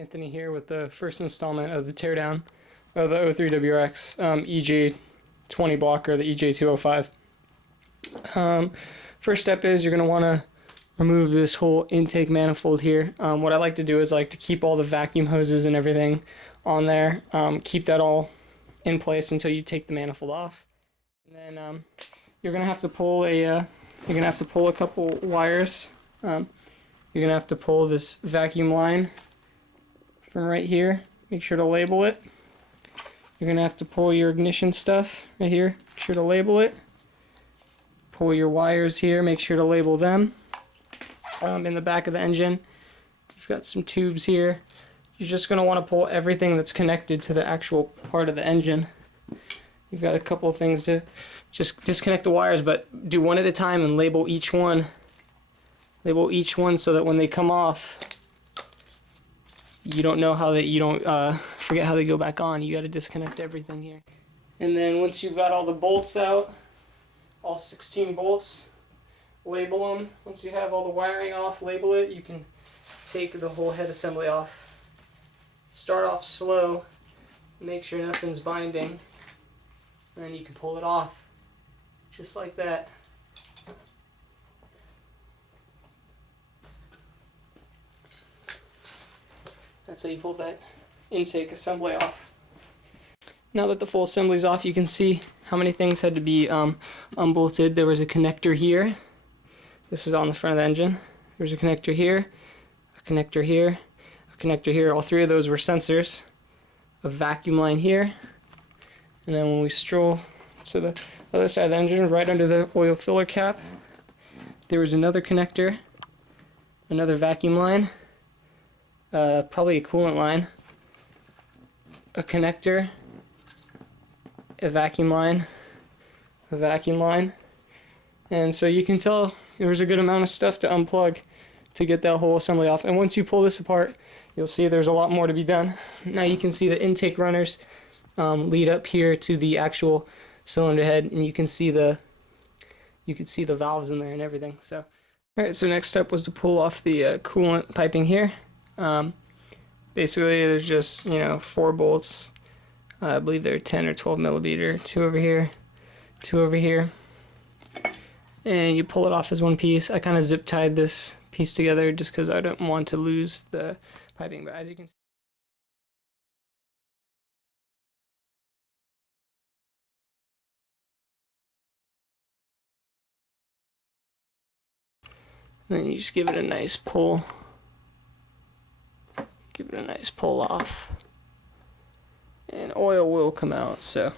Anthony here with the first installment of the teardown of the 03 WRX EJ20 blocker, the EJ205. First step is you're going to want to remove this whole intake manifold here. What I like to do is I like to keep all the vacuum hoses and everything on there. Keep that all in place until you take the manifold off. And then you're going to have to pull a couple wires. You're going to have to pull this vacuum line from right here. Make sure to label it. You're going to have to pull your ignition stuff right here. Make sure to label it. Pull your wires here. Make sure to label them. In the back of the engine, you've got some tubes here. You're just going to want to pull everything that's connected to the actual part of the engine. You've got a couple of things to just disconnect the wires, but do one at a time and label each one. Label each one so that when they come off, you don't forget how they go back on. You got to disconnect everything here. And then once you've got all the bolts out, all 16 bolts, label them. Once you have all the wiring off, label it. You can take the whole head assembly off. Start off slow, make sure nothing's binding, and then you can pull it off just like that. That's how you pull that intake assembly off. Now that the full assembly is off, you can see how many things had to be unbolted. There was a connector here. This is on the front of the engine. There's a connector here, a connector here, a connector here. All three of those were sensors. A vacuum line here. And then when we stroll to the other side of the engine, right under the oil filler cap, there was another connector, another vacuum line, probably a coolant line, a connector, a vacuum line, and so you can tell there was a good amount of stuff to unplug to get that whole assembly off. And once you pull this apart, you'll see there's a lot more to be done. Now you can see the intake runners lead up here to the actual cylinder head, and you can see the valves in there and everything. So, all right. So next step was to pull off the coolant piping here. Basically, there's just 4 bolts. I believe they're 10 or 12 millimeter. 2 over here, 2 over here, and you pull it off as one piece. I kind of zip tied this piece together just because I don't want to lose the piping. But as you can see, and then you just give it a nice pull. Give it a nice pull off, and oil will come out. So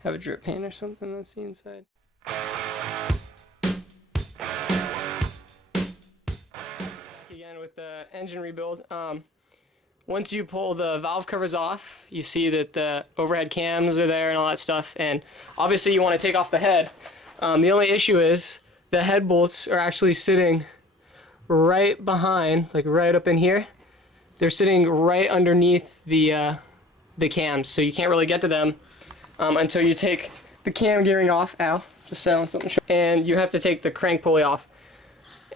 have a drip pan or something. That's the inside. Again with the engine rebuild, once you pull the valve covers off, you see that the overhead cams are there and all that stuff, and obviously you want to take off the head. The only issue is the head bolts are actually sitting right behind, like right up in here. They're sitting right underneath the cams, so you can't really get to them until you take the cam gearing off. Ow, just sat on something. And you have to take the crank pulley off.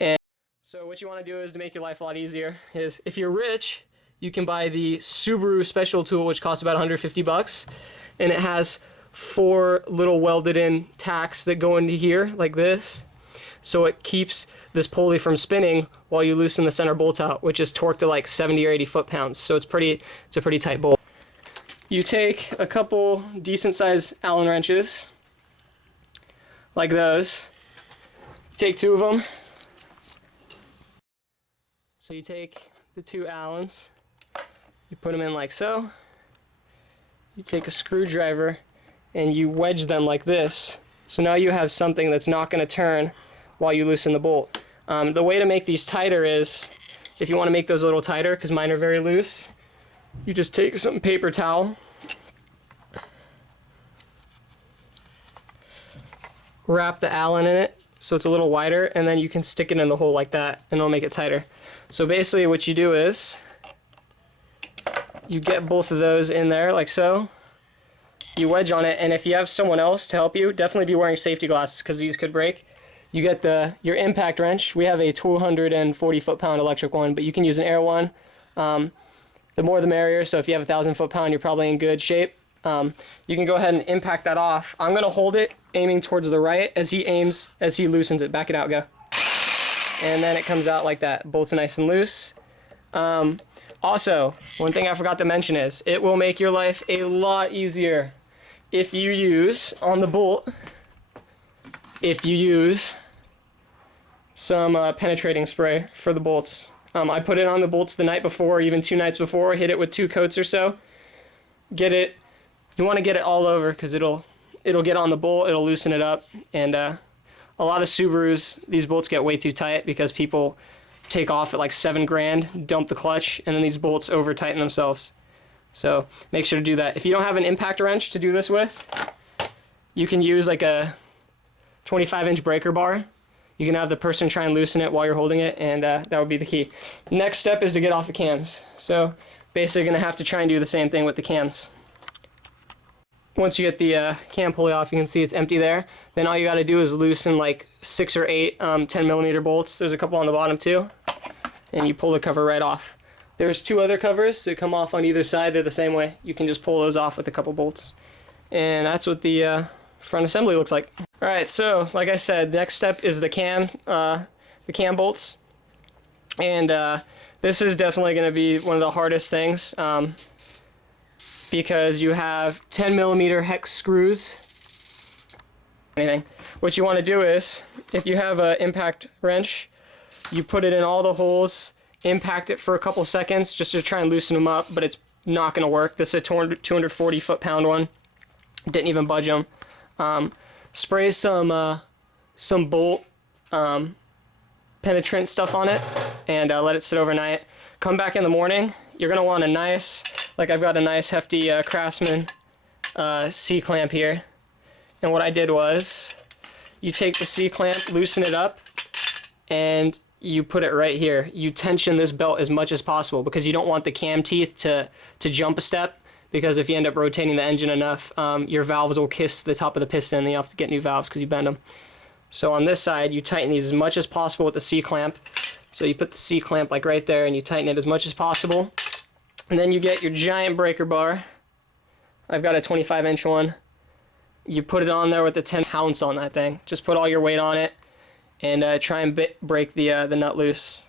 And so what you want to do is, to make your life a lot easier, is if you're rich, you can buy the Subaru special tool, which costs about 150 bucks, and it has 4 little welded in tacks that go into here like this, so it keeps this pulley from spinning while you loosen the center bolt out, which is torqued to like 70 or 80 foot-pounds. So it's a pretty tight bolt. You take a couple decent sized Allen wrenches, like those. You take 2 of them. So you take the 2 Allens, you put them in like so. You take a screwdriver and you wedge them like this. So now you have something that's not going to turn while you loosen the bolt. The way to make these tighter is, if you want to make those a little tighter, because mine are very loose, you just take some paper towel, wrap the Allen in it so it's a little wider, and then you can stick it in the hole like that and it'll make it tighter. So basically what you do is you get both of those in there like so, you wedge on it, and if you have someone else to help you, definitely be wearing safety glasses because these could break. You get your impact wrench. We have a 240 foot-pound electric one, but you can use an air one. the more the merrier. So if you have a 1,000 foot-pound, you're probably in good shape. You can go ahead and impact that off. I'm gonna hold it aiming towards the right as he loosens it. Back it out, go. And then it comes out like that. Bolts nice and loose. Also, one thing I forgot to mention is it will make your life a lot easier if you use on the bolt. If you use some penetrating spray for the bolts. I put it on the bolts the night before, even 2 nights before. Hit it with 2 coats or so. Get it. You want to get it all over because it'll get on the bolt. It'll loosen it up. And a lot of Subarus, these bolts get way too tight because people take off at like 7 grand, dump the clutch, and then these bolts over tighten themselves. So make sure to do that. If you don't have an impact wrench to do this with, you can use like a 25-inch breaker bar. You can have the person try and loosen it while you're holding it, and that would be the key. Next step is to get off the cams. So basically going to have to try and do the same thing with the cams. Once you get the cam pulley off, you can see it's empty there. Then all you got to do is loosen like 6 or 8 10mm bolts. There's a couple on the bottom too. And you pull the cover right off. There's 2 other covers that come off on either side. They're the same way. You can just pull those off with a couple bolts. And that's what the front assembly looks like. Alright, so like I said, the next step is the cam bolts. And this is definitely going to be one of the hardest things. Because you have 10mm hex screws. Anything. What you want to do is, if you have an impact wrench, you put it in all the holes, impact it for a couple seconds just to try and loosen them up, but it's not going to work. This is a 240 foot-pound one. Didn't even budge them. Spray some bolt penetrant stuff on it and let it sit overnight. Come back in the morning. You're going to want a nice, like I've got a nice hefty Craftsman C-clamp here. And what I did was, you take the C-clamp, loosen it up, and you put it right here. You tension this belt as much as possible because you don't want the cam teeth to jump a step, because if you end up rotating the engine enough, your valves will kiss the top of the piston and you have to get new valves because you bend them. So on this side, you tighten these as much as possible with the C-clamp. So you put the C-clamp like right there and you tighten it as much as possible. And then you get your giant breaker bar. I've got a 25-inch one. You put it on there with the 10 pounds on that thing. Just put all your weight on it and try and break the nut loose.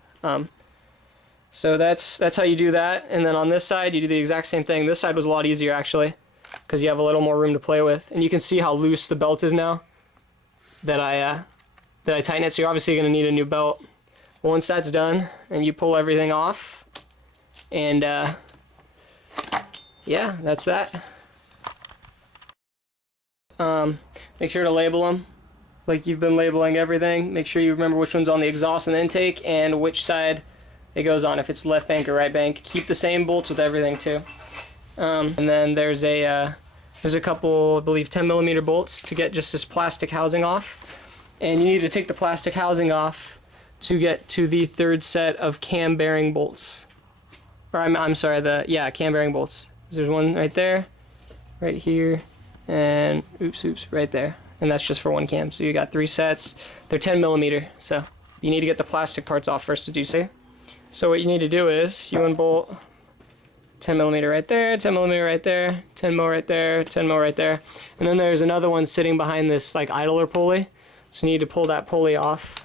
So that's how you do that. And then on this side, you do the exact same thing. This side was a lot easier actually, because you have a little more room to play with. And you can see how loose the belt is now that I tighten it. So you're obviously going to need a new belt. Once that's done, and you pull everything off, and yeah, that's that. Make sure to label them like you've been labeling everything. Make sure you remember which one's on the exhaust and the intake and which side it goes on, if it's left bank or right bank. Keep the same bolts with everything too. And then there's a couple, I believe, 10mm bolts to get just this plastic housing off. And you need to take the plastic housing off to get to the 3rd set of cam bearing bolts. Or I'm sorry, cam bearing bolts. There's one right there, right here, and oops, right there. And that's just for one cam. So you got 3 sets. They're 10mm, so you need to get the plastic parts off first to do so. So what you need to do is you unbolt 10mm right there, 10mm right there, 10 mil right there, 10 mil right there. And then there's another one sitting behind this like idler pulley. So you need to pull that pulley off.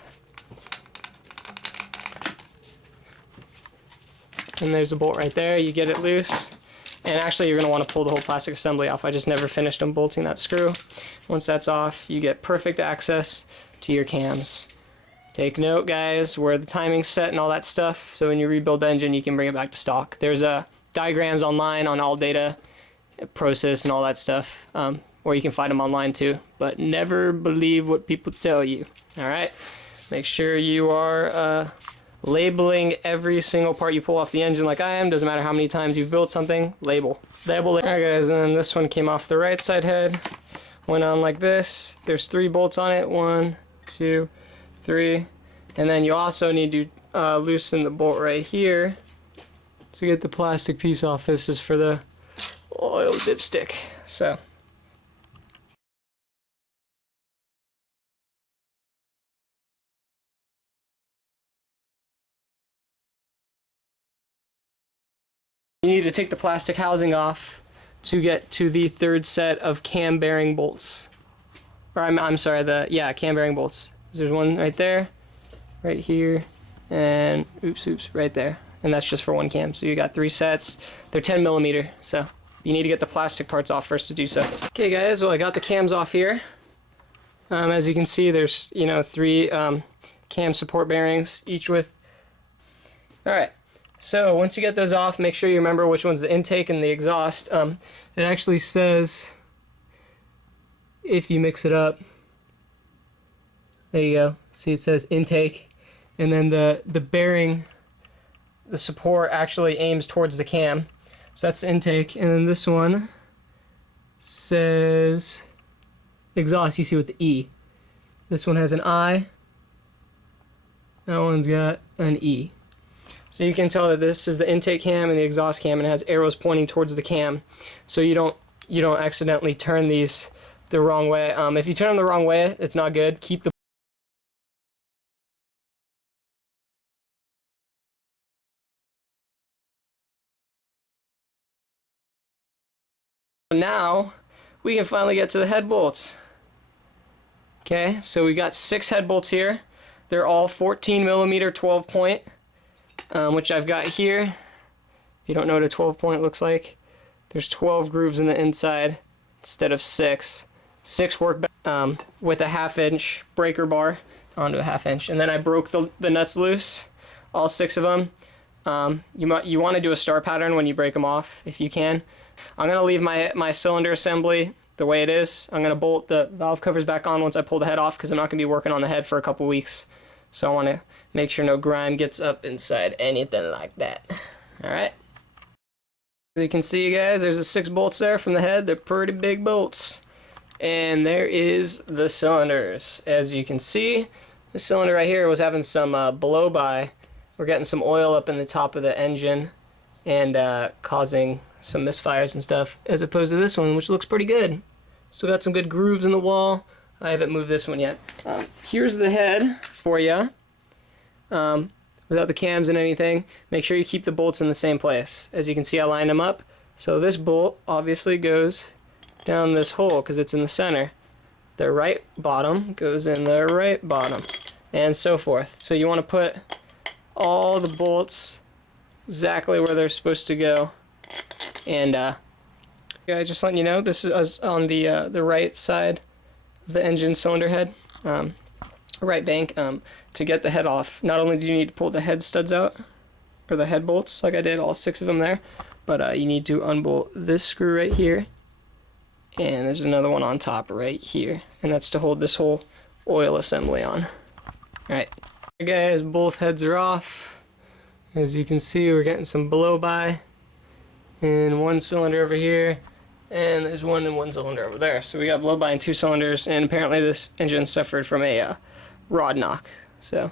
And there's a bolt right there. You get it loose. And actually you're going to want to pull the whole plastic assembly off. I just never finished unbolting that screw. Once that's off, you get perfect access to your cams. Take note, guys, where the timing's set and all that stuff, so when you rebuild the engine, you can bring it back to stock. There's diagrams online on all data, process, and all that stuff, or you can find them online too. But never believe what people tell you. All right, make sure you are labeling every single part you pull off the engine like I am. Doesn't matter how many times you've built something. Label it. All right, guys, and then this one came off the right side head. Went on like this. There's 3 bolts on it. 1, 2, 3, and then you also need to loosen the bolt right here to get the plastic piece off. This is for the oil dipstick. So you need to take the plastic housing off to get to the third set of cam bearing bolts. Or I'm sorry, cam bearing bolts. There's one right there, right here, and oops, right there. And that's just for one cam. So you got 3 sets. They're 10 millimeter, so you need to get the plastic parts off first to do so. Okay guys, well I got the cams off here. As you can see, there's 3 cam support bearings, each with... Alright, so once you get those off, make sure you remember which one's the intake and the exhaust. It actually says, if you mix it up, there you go. See, it says intake, and then the bearing, the support actually aims towards the cam. So that's the intake, and then this one says exhaust, you see with the E. This one has an I, that one's got an E. So you can tell that this is the intake cam and the exhaust cam, and it has arrows pointing towards the cam, so you don't accidentally turn these the wrong way. If you turn them the wrong way, it's not good. Keep the Now we can finally get to the head bolts. Okay, so we got 6 head bolts here. They're all 14 millimeter 12 point, which I've got here. If you don't know what a 12 point looks like, there's 12 grooves in the inside instead of 6. 6 work with a 1/2 inch breaker bar onto a 1/2 inch, and then I broke the nuts loose, all 6 of them. You want to do a star pattern when you break them off if you can. I'm going to leave my cylinder assembly the way it is. I'm going to bolt the valve covers back on once I pull the head off, because I'm not going to be working on the head for a couple weeks. So I want to make sure no grime gets up inside anything like that. Alright. As you can see, guys, there's the 6 bolts there from the head. They're pretty big bolts. And there is the cylinders. As you can see, the cylinder right here was having some blow-by. We're getting some oil up in the top of the engine and causing some misfires and stuff, as opposed to this one, which looks pretty good. Still got some good grooves in the wall. I haven't moved this one yet. Here's the head for you. Without the cams and anything, make sure you keep the bolts in the same place. As you can see, I lined them up. So this bolt obviously goes down this hole because it's in the center. The right bottom goes in the right bottom, and so forth. So you want to put all the bolts exactly where they're supposed to go. And yeah, just letting you know, this is on the right side of the engine cylinder head, right bank. To get the head off, not only do you need to pull the head studs out, or the head bolts, like I did, all 6 of them there, but you need to unbolt this screw right here, and there's another one on top right here, and that's to hold this whole oil assembly on. Alright, guys, both heads are off. As you can see, we're getting some blow-by in one cylinder over here, and there's one in one cylinder over there. So we got blow-by in 2 cylinders, and apparently this engine suffered from a rod knock. So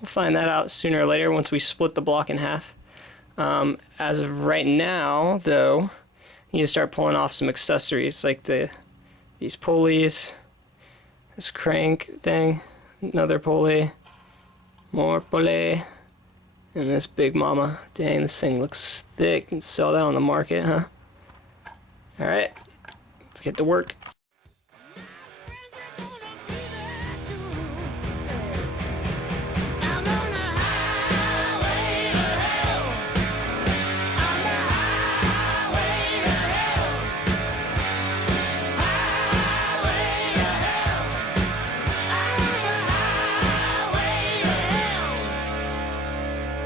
we'll find that out sooner or later once we split the block in half. As of right now, though, you need to start pulling off some accessories, like these pulleys, this crank thing, another pulley, more pulley, and this big mama. Dang, this thing looks thick. You can sell that on the market, huh? Alright, let's get to work.